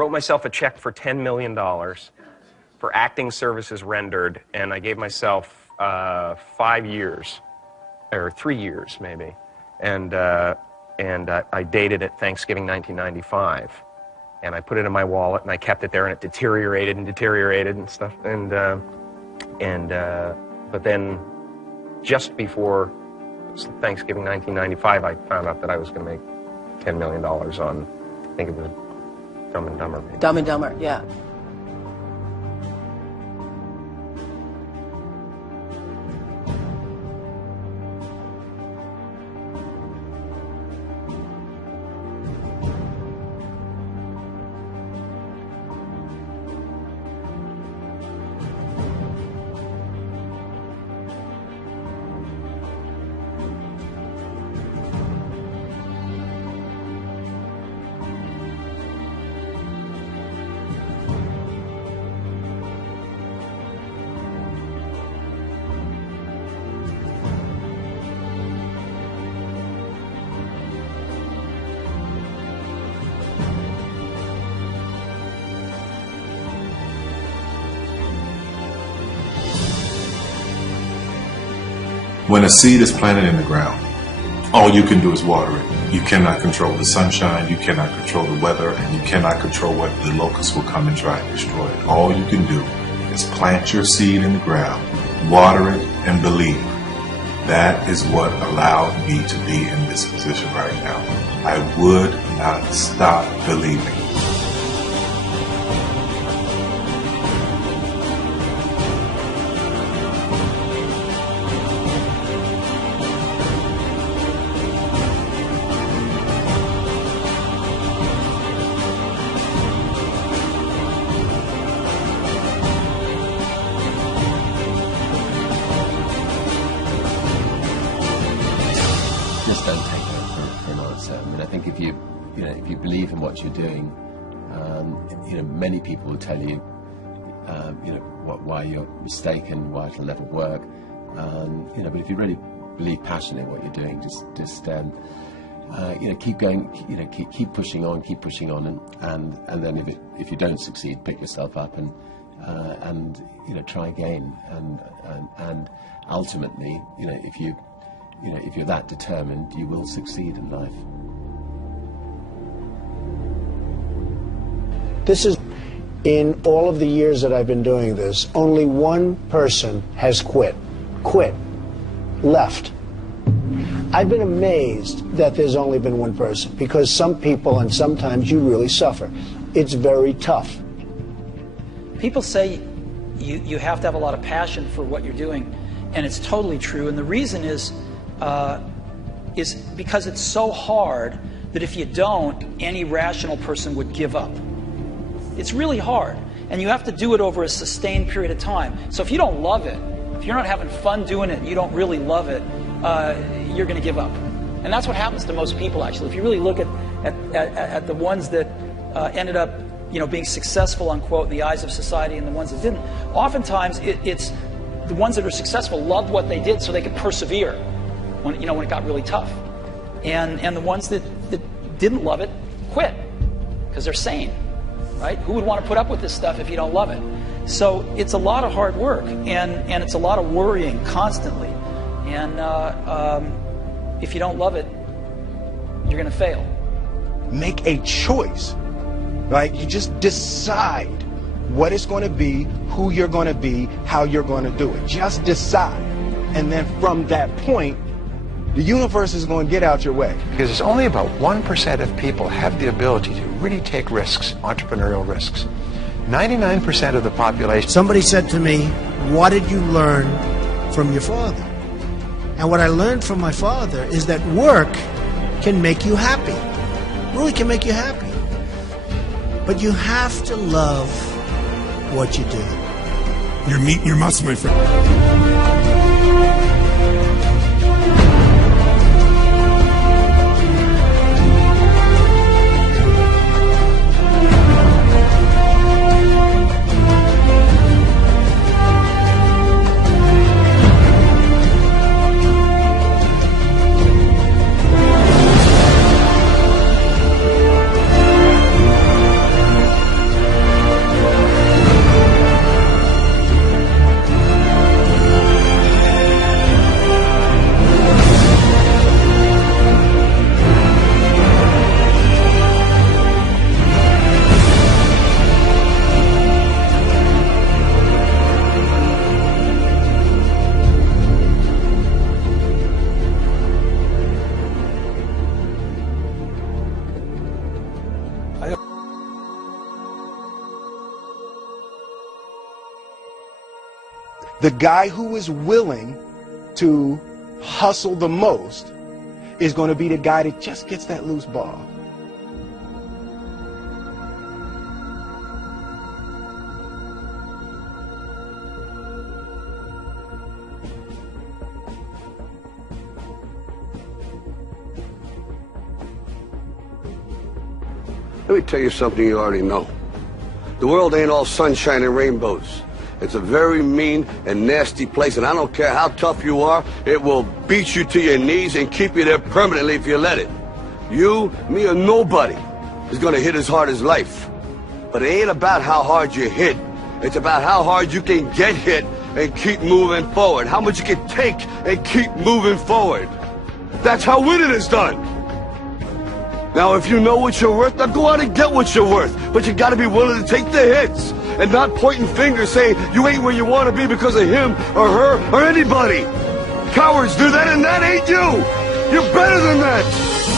Wrote myself a check for $10 million for acting services rendered, and I gave myself 5 years, or 3 years maybe, and I dated it Thanksgiving 1995, and I put it in my wallet, and I kept it there, and it deteriorated and stuff, but then just before Thanksgiving 1995, I found out that I was going to make $10 million on, I think it was Dumb and Dumber. Maybe. Dumb and Dumber, yeah. When a seed is planted in the ground, all you can do is water it. You cannot control the sunshine, you cannot control the weather, and you cannot control whether the locusts will come and try and destroy it. All you can do is plant your seed in the ground, water it, and believe. That is what allowed me to be in this position right now. I would not stop believing. Just don't take that for an answer. I mean, I think if you believe in what you're doing, many people will tell you, why you're mistaken, why it'll never work. But if you really believe passionately in what you're doing, just keep going, keep pushing on, and then if you don't succeed, pick yourself up and try again, and ultimately, if you're that determined, you will succeed in life. This is, in all of the years that I've been doing this, only one person has quit, left. I've been amazed that there's only been one person, because some people, and sometimes you really suffer. It's very tough. People say you have to have a lot of passion for what you're doing, and it's totally true, and the reason is because it's so hard that if you don't, any rational person would give up. It's really hard, and you have to do it over a sustained period of time. So if you don't love it, if you're not having fun doing it, and you don't really love it, you're going to give up. And that's what happens to most people, actually. If you really look at the ones that ended up being successful, unquote, in the eyes of society, and the ones that didn't, oftentimes it's the ones that are successful loved what they did so they could persevere when it got really tough. And the ones that didn't love it quit because they're sane, right? Who would want to put up with this stuff if you don't love it? So it's a lot of hard work, and it's a lot of worrying constantly. And if you don't love it, you're going to fail. Make a choice, right? You just decide what it's going to be, who you're going to be, how you're going to do it. Just decide. And then from that point, the universe is going to get out your way. Because it's only about 1% of people have the ability to really take risks, entrepreneurial risks. 99% of the population. Somebody said to me, what did you learn from your father? And what I learned from my father is that work can make you happy. Really can make you happy. But you have to love what you do. Your meat and your muscle, my friend. The guy who is willing to hustle the most is going to be the guy that just gets that loose ball. Let me tell you something you already know. The world ain't all sunshine and rainbows. It's a very mean and nasty place, and I don't care how tough you are, it will beat you to your knees and keep you there permanently if you let it. You, me, or nobody is gonna hit as hard as life. But it ain't about how hard you hit. It's about how hard you can get hit and keep moving forward. How much you can take and keep moving forward. That's how winning is done. Now, if you know what you're worth, now go out and get what you're worth. But you gotta be willing to take the hits and not pointing fingers saying you ain't where you want to be because of him or her or anybody. Cowards do that, and that ain't you. You're better than that.